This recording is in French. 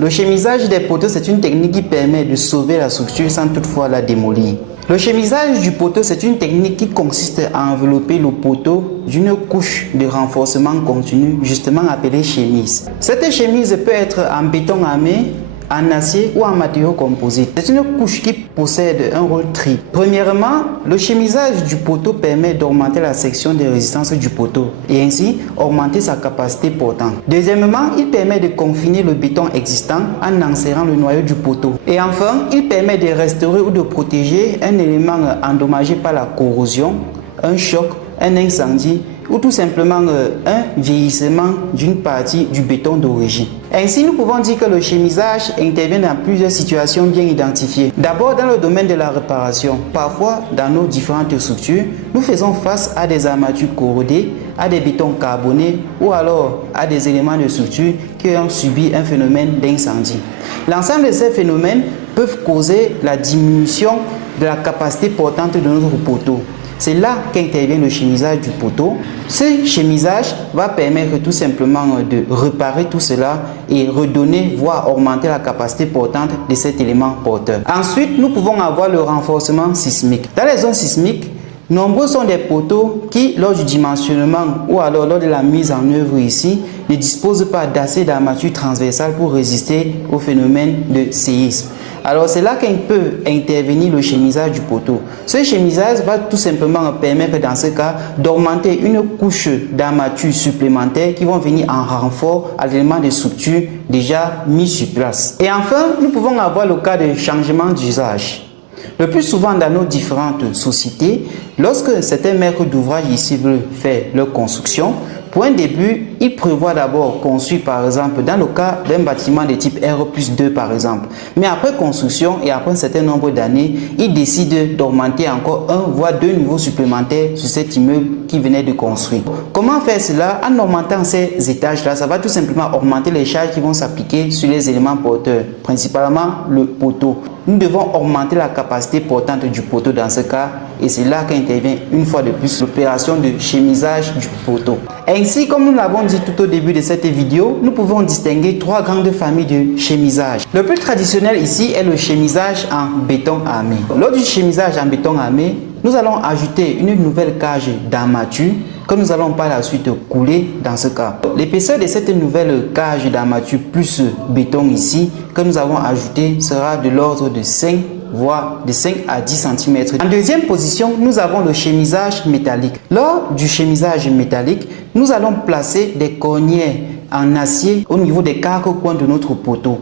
Le chemisage des poteaux, c'est une technique qui permet de sauver la structure sans toutefois la démolir. Le chemisage du poteau, c'est une technique qui consiste à envelopper le poteau d'une couche de renforcement continu, justement appelée chemise. Cette chemise peut être en béton armé, en acier ou en matériaux composites. C'est une couche qui possède un rôle triple. Premièrement, le chemisage du poteau permet d'augmenter la section de résistance du poteau et ainsi augmenter sa capacité portante. Deuxièmement, il permet de confiner le béton existant en enserrant le noyau du poteau. Et enfin, il permet de restaurer ou de protéger un élément endommagé par la corrosion, un choc, un incendie ou tout simplement un vieillissement d'une partie du béton d'origine. Ainsi, nous pouvons dire que le chemisage intervient dans plusieurs situations bien identifiées. D'abord dans le domaine de la réparation. Parfois, dans nos différentes structures, nous faisons face à des armatures corrodées, à des bétons carbonés ou alors à des éléments de structure qui ont subi un phénomène d'incendie. L'ensemble de ces phénomènes peuvent causer la diminution de la capacité portante de notre poteau. C'est là qu'intervient le chemisage du poteau. Ce chemisage va permettre tout simplement de réparer tout cela et redonner, voire augmenter la capacité portante de cet élément porteur. Ensuite, nous pouvons avoir le renforcement sismique. Dans les zones sismiques, nombreux sont des poteaux qui, lors du dimensionnement ou alors lors de la mise en œuvre ici, ne disposent pas d'assez d'armature transversale pour résister au phénomène de séisme. Alors c'est là qu'un peut intervenir le chemisage du poteau. Ce chemisage va tout simplement permettre dans ce cas d'augmenter une couche d'armature supplémentaire qui vont venir en renfort à l'élément de structure déjà mis sur place. Et enfin, nous pouvons avoir le cas de changement d'usage. Le plus souvent dans nos différentes sociétés, lorsque certains maîtres d'ouvrage ici veulent faire leur construction, pour un début, ils prévoient d'abord construire par exemple dans le cas d'un bâtiment de type R+2 par exemple. Mais après construction et après un certain nombre d'années, ils décident d'augmenter encore un voire deux niveaux supplémentaires sur cet immeuble qu'ils venaient de construire. Comment faire cela? En augmentant ces étages-là, ça va tout simplement augmenter les charges qui vont s'appliquer sur les éléments porteurs, principalement le poteau. Nous devons augmenter la capacité portante du poteau dans ce cas et c'est là qu'intervient une fois de plus l'opération de chemisage du poteau. Ainsi, comme nous l'avons dit tout au début de cette vidéo, nous pouvons distinguer trois grandes familles de chemisage. Le plus traditionnel ici est le chemisage en béton armé. Lors du chemisage en béton armé, nous allons ajouter une nouvelle cage d'armature que nous allons par la suite couler dans ce cas. L'épaisseur de cette nouvelle cage d'armature plus béton ici que nous avons ajouté sera de l'ordre de 5 voire de 5 à 10 cm. En deuxième position, nous avons le chemisage métallique. Lors du chemisage métallique, nous allons placer des cornières en acier au niveau des quatre coins de notre poteau.